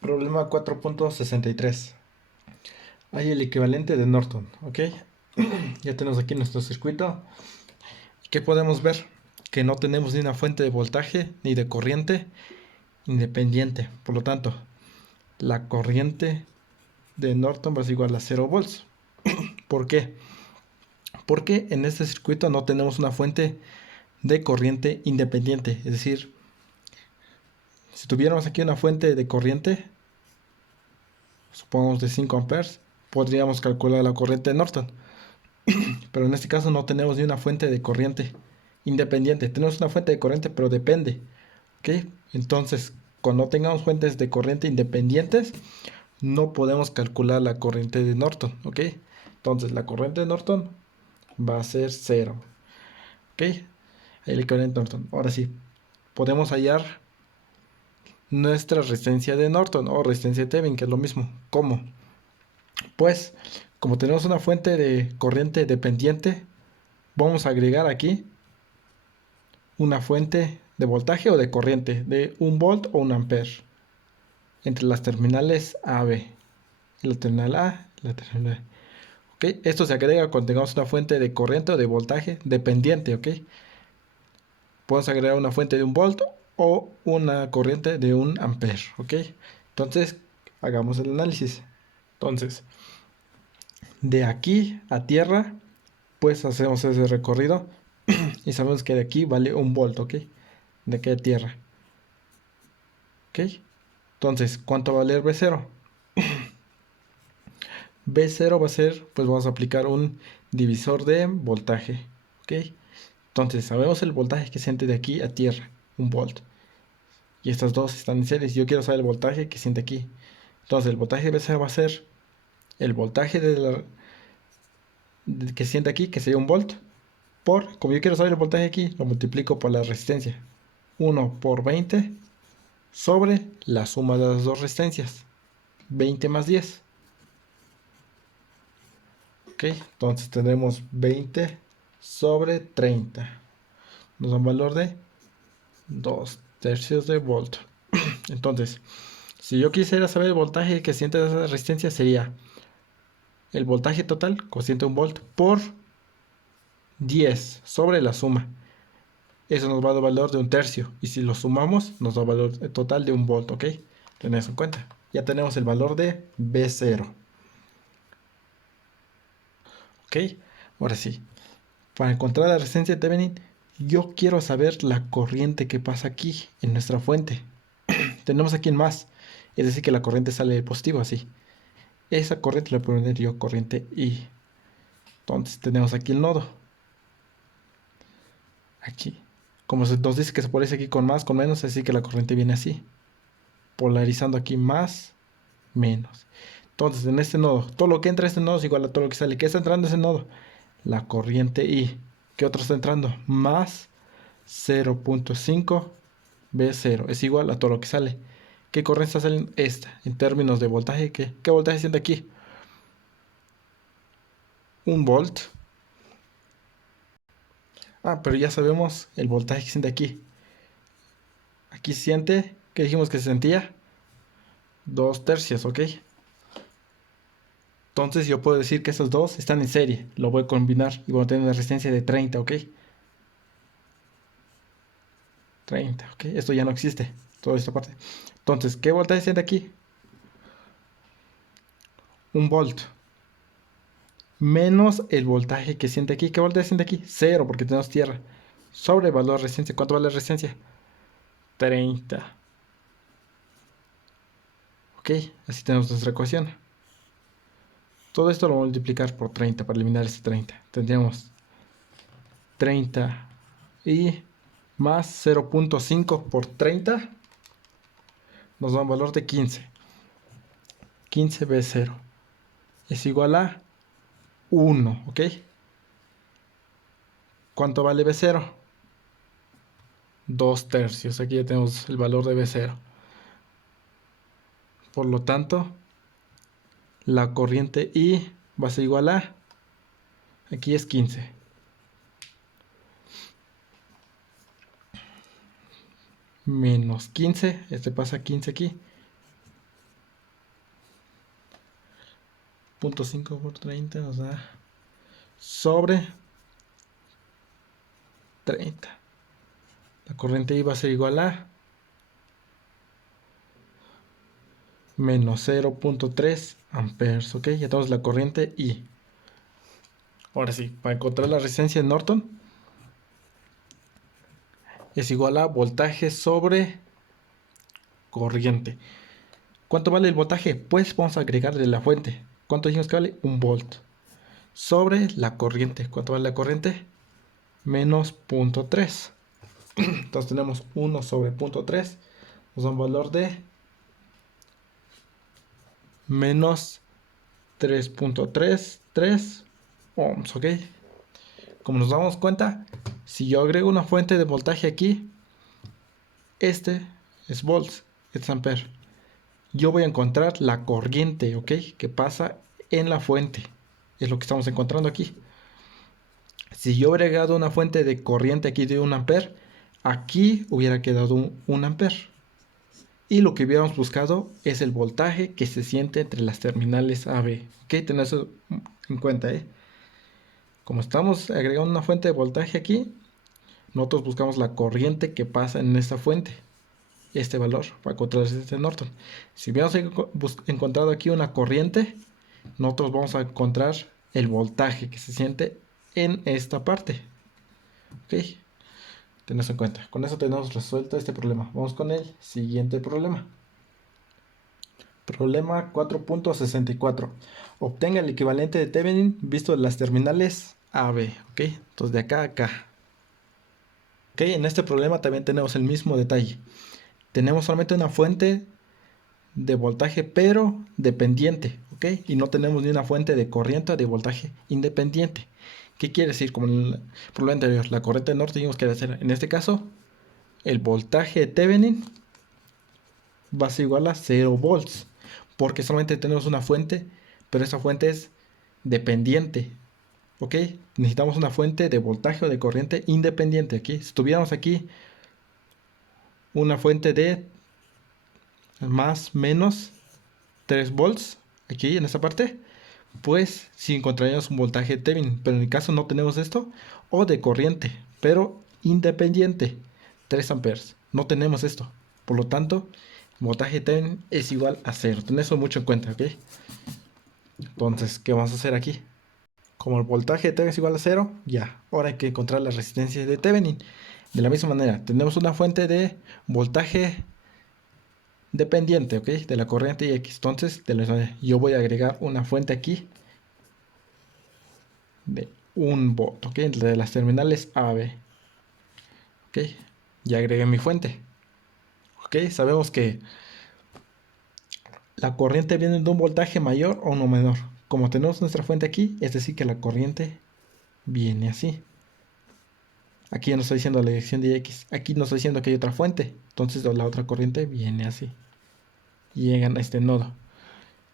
Problema 4.63. Hay el equivalente de Norton, ¿ok? Ya tenemos aquí nuestro circuito. ¿Qué podemos ver? Que no tenemos ni una fuente de voltaje ni de corriente independiente. Por lo tanto, la corriente de Norton va a ser igual a 0 volts. ¿Por qué? Porque en este circuito no tenemos una fuente de corriente independiente. Es decir, si tuviéramos aquí una fuente de corriente, supongamos de 5 amperes, podríamos calcular la corriente de Norton. Pero en este caso no tenemos ni una fuente de corriente independiente. Tenemos una fuente de corriente, pero depende. ¿Ok? Entonces, cuando tengamos fuentes de corriente independientes, no podemos calcular la corriente de Norton. ¿Ok? Entonces, la corriente de Norton va a ser cero. ¿Ok? El equivalente de Norton. Ahora sí, podemos hallar nuestra resistencia de Norton o resistencia de Thevenin, que es lo mismo. ¿Cómo? Pues, como tenemos una fuente de corriente dependiente, vamos a agregar aquí una fuente de voltaje o de corriente de 1 volt o 1 ampere entre las terminales A, B, la terminal A y la terminal B. ¿Ok? Esto se agrega cuando tengamos una fuente de corriente o de voltaje dependiente. ¿Ok? Podemos agregar una fuente de 1 volt o una corriente de 1 ampere. ¿Ok? Entonces, hagamos el análisis. Entonces, de aquí a tierra, pues hacemos ese recorrido y sabemos que de aquí vale 1 volt. ¿Ok? De aquí a tierra. ¿Ok? Entonces, ¿cuánto va a valer B0? B0 va a ser, pues vamos a aplicar un divisor de voltaje. ¿Ok? Entonces, sabemos el voltaje que siente de aquí a tierra, 1 volt. Y estas dos están en series. Yo quiero saber el voltaje que siente aquí. Entonces, el voltaje de B0 va a ser el voltaje que siente aquí, que sería 1 volt, como yo quiero saber el voltaje aquí, lo multiplico por la resistencia. 1 por 20 sobre la suma de las dos resistencias. 20 más 10. Ok, entonces tendremos 20 sobre 30. Nos da un valor de 2 tercios de volt. Entonces, si yo quisiera saber el voltaje que siente esa resistencia, sería el voltaje total, cociente 1 volt, por 10 sobre la suma. Eso nos va a dar valor de 1 tercio. Y si lo sumamos, nos da valor total de 1 volt, ¿ok? Tened eso en cuenta. Ya tenemos el valor de B0. ¿Ok? Ahora sí, para encontrar la resistencia de Thevenin, yo quiero saber la corriente que pasa aquí en nuestra fuente. Tenemos aquí en más, es decir, que la corriente sale positiva, así. Esa corriente la puedo poner yo corriente I. Entonces tenemos aquí el nodo. Aquí. Como nos dice que se parece aquí con más, con menos, así que la corriente viene así. Polarizando aquí más, menos. Entonces en este nodo, todo lo que entra a este nodo es igual a todo lo que sale. ¿Qué está entrando a ese nodo? La corriente I. ¿Qué otro está entrando? Más 0.5 B0 es igual a todo lo que sale. ¿Qué corriente está saliendo? Esta. En términos de voltaje, ¿qué voltaje siente aquí? 1 volt. Ah, pero ya sabemos el voltaje que siente aquí. Aquí siente, ¿qué dijimos que se sentía? 2 tercios, ¿ok? Entonces yo puedo decir que esos dos están en serie. Lo voy a combinar y voy a tener una resistencia de 30, ¿ok? 30, ¿ok? Esto ya no existe. Toda esta parte. Entonces, ¿qué voltaje siente aquí? 1 volt. Menos el voltaje que siente aquí. ¿Qué voltaje siente aquí? Cero, porque tenemos tierra. Sobre el valor de resistencia. ¿Cuánto vale la resistencia? 30. Ok, así tenemos nuestra ecuación. Todo esto lo voy a multiplicar por 30 para eliminar este 30. Tendríamos 30 y más 0.5 por 30 nos da un valor de 15. 15 B0 es igual a 1, ¿ok? ¿Cuánto vale B0? 2 tercios. Aquí ya tenemos el valor de B0. Por lo tanto, la corriente I va a ser igual a, aquí es 15. Menos 15, este pasa 15 aquí. .5 por 30 nos da sobre 30. La corriente I va a ser igual a menos 0.3 amperes, ok, ya tenemos la corriente I. Ahora sí, para encontrar la resistencia de Norton es igual a voltaje sobre corriente. ¿Cuánto vale el voltaje? Pues vamos a agregarle la fuente. ¿Cuánto dijimos que vale? 1 volt. Sobre la corriente. ¿Cuánto vale la corriente? Menos 0.3. Entonces tenemos 1 sobre 0.3. Nos da un valor de menos 3.33 ohms, ¿ok? Como nos damos cuenta, si yo agrego una fuente de voltaje aquí, este es volts, este es ampere. Yo voy a encontrar la corriente, ¿ok? Que pasa en la fuente. Es lo que estamos encontrando aquí. Si yo hubiera agregado una fuente de corriente aquí de 1 ampere, aquí hubiera quedado un ampere. Y lo que hubiéramos buscado es el voltaje que se siente entre las terminales AB. Ok, tened eso en cuenta, ¿eh? Como estamos agregando una fuente de voltaje aquí, nosotros buscamos la corriente que pasa en esta fuente. Este valor para encontrar este Norton. Si hubiéramos encontrado aquí una corriente, nosotros vamos a encontrar el voltaje que se siente en esta parte. Ok, tened eso en cuenta. Con eso tenemos resuelto este problema. Vamos con el siguiente problema. Problema 4.64. Obtenga el equivalente de Thevenin visto en las terminales AB. Ok, entonces de acá a acá. Ok, en este problema también tenemos el mismo detalle. Tenemos solamente una fuente de voltaje pero dependiente, ¿ok? Y no tenemos ni una fuente de corriente de voltaje independiente. ¿Qué quiere decir? Como en el problema anterior, la corriente norte tenemos que hacer, en este caso, el voltaje de Thevenin va a ser igual a 0 volts, porque solamente tenemos una fuente, pero esa fuente es dependiente, ¿ok? Necesitamos una fuente de voltaje o de corriente independiente, aquí. Si tuviéramos aquí una fuente de más menos 3 volts, aquí en esta parte, pues si encontraríamos un voltaje de Thevenin, pero en el caso no tenemos esto, o de corriente, pero independiente, 3 amperes, no tenemos esto, por lo tanto, el voltaje de Thevenin es igual a 0, ten eso mucho en cuenta, ¿ok? Entonces, ¿qué vamos a hacer aquí? Como el voltaje de Thevenin es igual a 0, ya, ahora hay que encontrar la resistencia de Thevenin. De la misma manera, tenemos una fuente de voltaje dependiente, ¿ok? De la corriente y X. Entonces, yo voy a agregar una fuente aquí de 1 volt, ¿ok? Entre las terminales A, B. ¿Ok? Ya agregué mi fuente. ¿Ok? Sabemos que la corriente viene de un voltaje mayor o uno menor. Como tenemos nuestra fuente aquí, es decir que la corriente viene así. Aquí ya nos está diciendo la dirección de X. Aquí nos está diciendo que hay otra fuente. Entonces la otra corriente viene así. Y llegan a este nodo.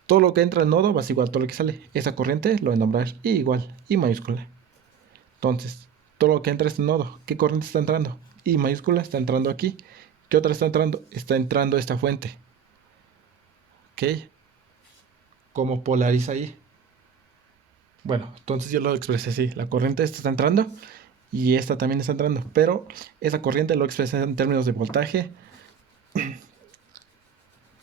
Todo lo que entra al nodo va a ser igual a todo lo que sale. Esa corriente lo voy a nombrar I igual, I mayúscula. Entonces, todo lo que entra a este nodo, ¿qué corriente está entrando? I mayúscula está entrando aquí. ¿Qué otra está entrando? Está entrando esta fuente. ¿Ok? ¿Cómo polariza ahí? Bueno, entonces yo lo expresé así. La corriente esta está entrando y esta también está entrando. Pero esa corriente lo expresé en términos de voltaje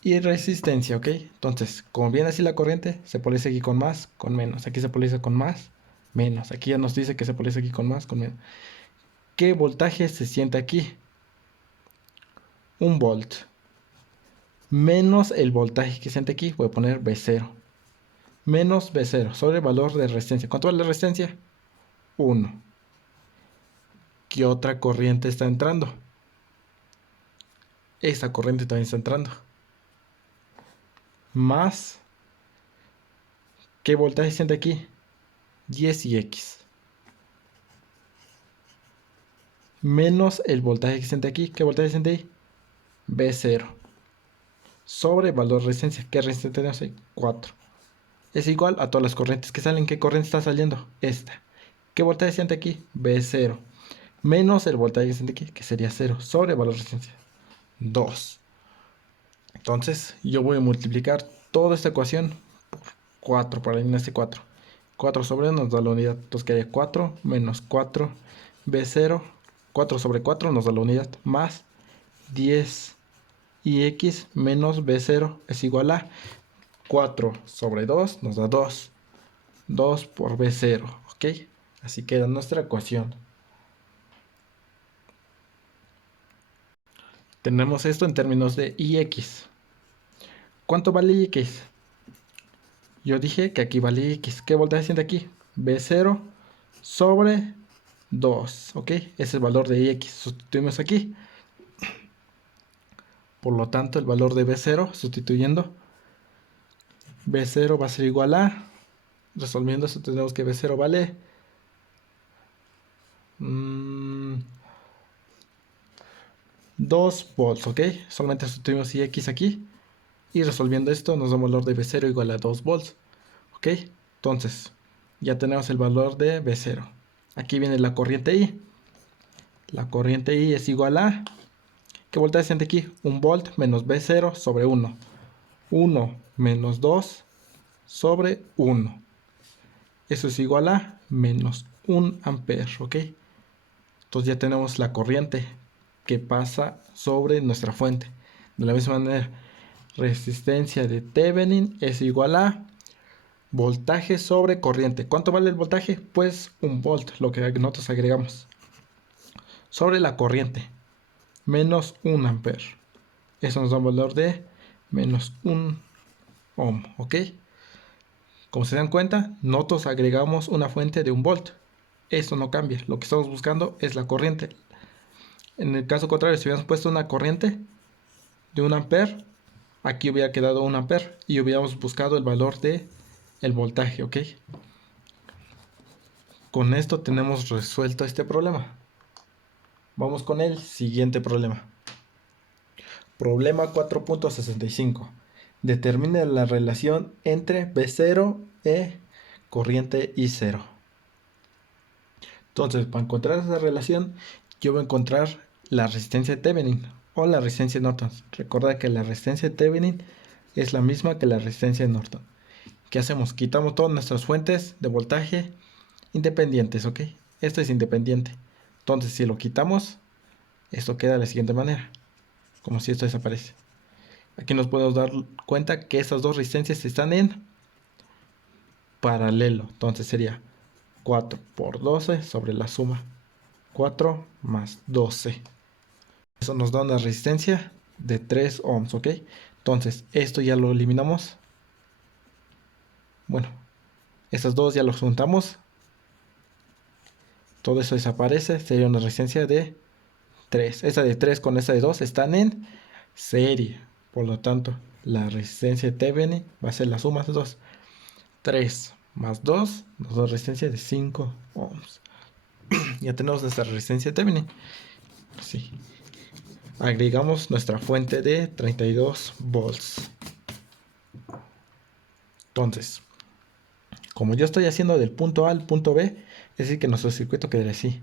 y resistencia, ¿ok? Entonces, como viene así la corriente, se polariza aquí con más, con menos. Aquí se polariza con más, menos. Aquí ya nos dice que se polariza aquí con más, con menos. ¿Qué voltaje se siente aquí? 1 volt. Menos el voltaje que se siente aquí, voy a poner V0. Menos V0 sobre el valor de resistencia. ¿Cuánto vale la resistencia? 1. ¿Qué otra corriente está entrando? Esta corriente también está entrando. Más. ¿Qué voltaje se siente aquí? 10 y X. Menos el voltaje que se siente aquí. ¿Qué voltaje se siente ahí? V0. Sobre valor de resistencia. ¿Qué resistencia tenemos ahí? 4. Es igual a todas las corrientes que salen. ¿Qué corriente está saliendo? Esta. ¿Qué voltaje se siente aquí? V0. Menos el voltaje que se siente aquí, que sería 0. Sobre valor de resistencia. 2. Entonces, yo voy a multiplicar toda esta ecuación 4 para eliminar este 4. 4 sobre 1 nos da la unidad. Entonces quedaría 4 menos 4 B0. 4 sobre 4 nos da la unidad. Más 10 y x menos B0 es igual a 4 sobre 2 nos da 2. 2 por B0. ¿Ok? Así queda nuestra ecuación. Tenemos esto en términos de ix. ¿Cuánto vale ix? Yo dije que aquí vale x. ¿Qué voltaje siente aquí? B0 sobre 2. ¿Ok? Ese es el valor de ix. Sustituimos aquí. Por lo tanto, el valor de B0, sustituyendo, B0 va a ser igual a... Resolviendo esto, tenemos que B0 vale... 2 volts, ¿ok? Solamente sustituimos ix aquí. Y resolviendo esto, nos da un valor de B0 igual a 2 volts. ¿Ok? Entonces, ya tenemos el valor de B0. Aquí viene la corriente I. La corriente I es igual a... ¿Qué voltaje siente aquí? 1 volt menos B0 sobre 1. 1 menos 2 sobre 1. Eso es igual a menos 1 ampere, ¿ok? Entonces ya tenemos la corriente que pasa sobre nuestra fuente. De la misma manera, resistencia de Thevenin es igual a voltaje sobre corriente. ¿Cuánto vale el voltaje? Pues 1 volt, lo que nosotros agregamos. Sobre la corriente, menos 1 ampere. Eso nos da un valor de menos 1 ohm, ¿ok? Como se dan cuenta, nosotros agregamos una fuente de 1 volt. Esto no cambia. Lo que estamos buscando es la corriente. En el caso contrario, si hubiéramos puesto una corriente de 1 ampere, aquí hubiera quedado 1 ampere y hubiéramos buscado el valor de el voltaje, ¿ok? Con esto tenemos resuelto este problema. Vamos con el siguiente problema. Problema 4.65. Determine la relación entre B0 e corriente I0. Entonces, para encontrar esa relación, yo voy a encontrar la resistencia de Thevenin o la resistencia de Norton. Recuerda que la resistencia de Thevenin es la misma que la resistencia de Norton. ¿Qué hacemos? Quitamos todas nuestras fuentes de voltaje independientes, ¿ok? Esto es independiente. Entonces, si lo quitamos, esto queda de la siguiente manera, como si esto desaparece. Aquí nos podemos dar cuenta que estas dos resistencias están en paralelo. Entonces sería 4 por 12 sobre la suma 4 más 12. Eso nos da una resistencia de 3 ohms, ¿ok? Entonces esto ya lo eliminamos. Bueno, estas dos ya los juntamos. Todo eso desaparece. Sería una resistencia de 3. Esta de 3 con esta de 2 están en serie. Por lo tanto, la resistencia de Thevenin va a ser la suma de 2. 3 más 2 nos da resistencia de 5 ohms. Ya tenemos nuestra resistencia de Thevenin. Sí. Agregamos nuestra fuente de 32 volts. Entonces, como yo estoy haciendo del punto A al punto B, es decir que nuestro circuito quedaría así.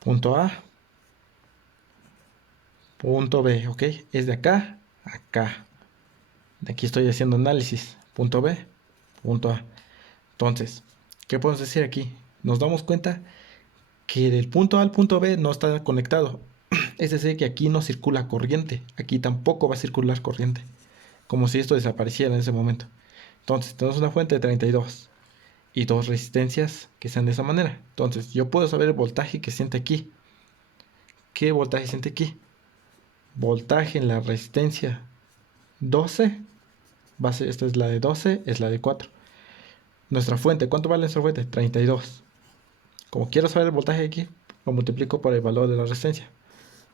Punto A, punto B, ¿ok? Es de acá a acá. De aquí estoy haciendo análisis. Punto B, punto A. Entonces, ¿qué podemos decir aquí? Nos damos cuenta que del punto A al punto B no está conectado. Es decir, que aquí no circula corriente. Aquí tampoco va a circular corriente. Como si esto desapareciera en ese momento. Entonces, tenemos una fuente de 32 y dos resistencias que sean de esa manera. Entonces, yo puedo saber el voltaje que siente aquí. ¿Qué voltaje siente aquí? Voltaje en la resistencia 12. Esta es la de 12, es la de 4. Nuestra fuente, ¿cuánto vale nuestra fuente? 32. Como quiero saber el voltaje aquí, lo multiplico por el valor de la resistencia.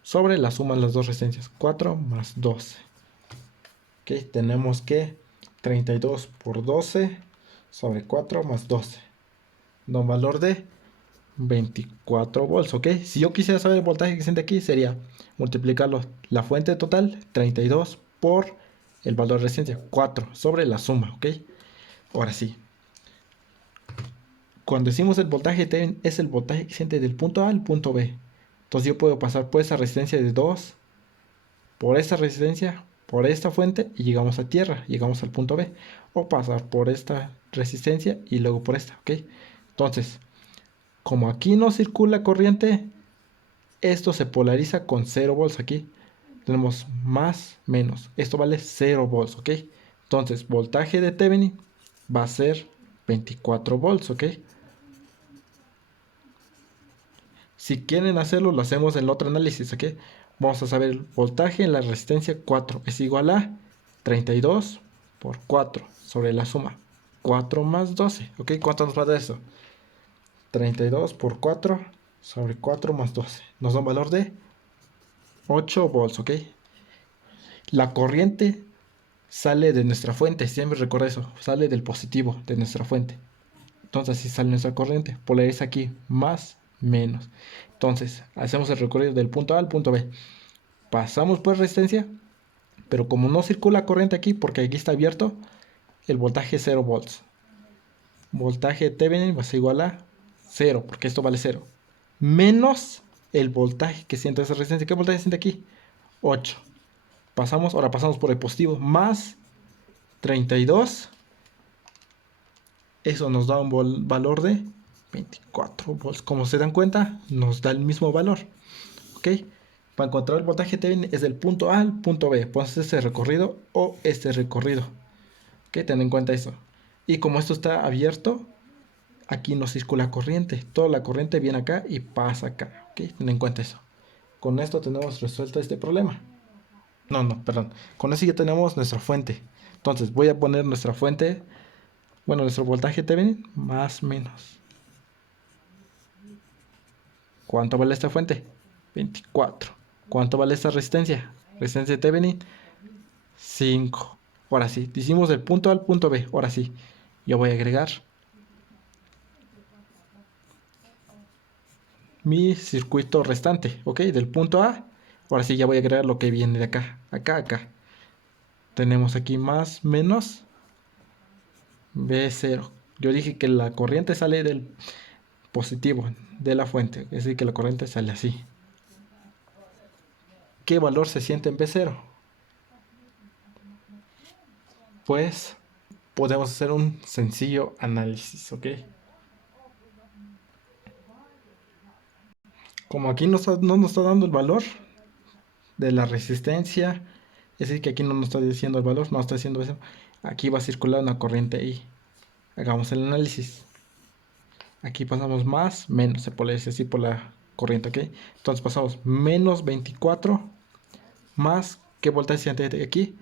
Sobre la suma de las dos resistencias. 4 más 12. Ok, tenemos que 32 por 12 sobre 4 más 12. Da un valor de 24 volts, ¿ok? Si yo quisiera saber el voltaje que siente aquí, sería multiplicarlo la fuente total, 32 por el valor de resistencia, 4 sobre la suma, ¿ok? Ahora sí. cuando decimos el voltaje T es el voltaje que siente del punto A al punto B. Entonces yo puedo pasar por esa resistencia de 2, por esta resistencia, por esta fuente y llegamos a tierra, llegamos al punto B. O pasar por esta resistencia y luego por esta, ¿ok? Entonces, como aquí no circula corriente, esto se polariza con 0 volts aquí. Tenemos más, menos. Esto vale 0 volts, ¿ok? Entonces, voltaje de Thevenin va a ser 24 volts, ¿ok? Si quieren hacerlo, lo hacemos en el otro análisis, ¿ok? Vamos a saber el voltaje en la resistencia 4 es igual a 32 por 4 sobre la suma 4 más 12, ¿ok? ¿Cuánto nos va a dar eso? 32 por 4 sobre 4 más 12. Nos da un valor de 8 volts, ¿ok? La corriente sale de nuestra fuente, siempre recuerda eso, sale del positivo de nuestra fuente. Entonces así sale nuestra corriente, polariza aquí, más, menos. Entonces hacemos el recorrido del punto A al punto B. Pasamos por resistencia, pero como no circula corriente aquí, porque aquí está abierto, el voltaje es 0 volts. Voltaje Thevenin va a ser igual a 0, porque esto vale 0. Menos el voltaje que siente esa resistencia. ¿Qué voltaje siente aquí? 8. Ahora pasamos por el positivo, más 32. Eso nos da un valor de 24 volts. Como se dan cuenta, nos da el mismo valor. ¿Ok? Para encontrar el voltaje Thevenin es del punto A al punto B. Pones este recorrido o este recorrido. ¿Ok? Ten en cuenta eso. Y como esto está abierto, aquí no circula corriente. Toda la corriente viene acá y pasa acá. ¿Ok? Ten en cuenta eso. Con esto tenemos resuelto este problema. No, perdón. Con eso ya tenemos nuestra fuente. Entonces voy a poner nuestra fuente. Bueno, nuestro voltaje Thevenin más menos. ¿Cuánto vale esta fuente? 24. ¿Cuánto vale esta resistencia? Resistencia de Thevenin 5. Ahora sí, hicimos del punto A al punto B. Ahora sí, yo voy a agregar mi circuito restante, ¿ok? Del punto A. Ahora sí, ya voy a agregar lo que viene de acá, acá. Tenemos aquí más, menos, B0. Yo dije que la corriente sale del positivo de la fuente, es decir, que la corriente sale así. ¿Qué valor se siente en B0? Pues podemos hacer un sencillo análisis, ¿ok? Como aquí no nos está dando el valor de la resistencia, es decir, que aquí no nos está diciendo el valor, no está diciendo eso. Aquí va a circular una corriente I. Hagamos el análisis. Aquí pasamos más, menos, se polariza así por la corriente, ¿ok? Entonces pasamos menos 24 más, ¿qué voltaje siente de aquí?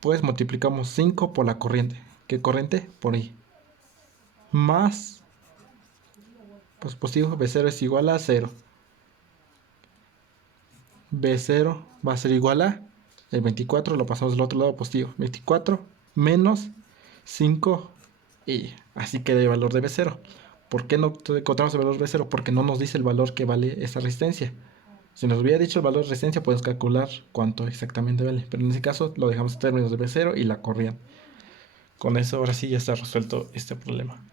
Pues multiplicamos 5 por la corriente. ¿Qué corriente? Por I. Más, pues positivo, B0 es igual a 0. B0 va a ser igual a el 24, lo pasamos del otro lado positivo. 24 menos 5 y así queda el valor de B0. ¿Por qué no encontramos el valor de B0? Porque no nos dice el valor que vale esta resistencia. Si nos hubiera dicho el valor de resistencia, podemos calcular cuánto exactamente vale. Pero en ese caso lo dejamos en términos de B0 y la corriente. Con eso ahora sí ya está resuelto este problema.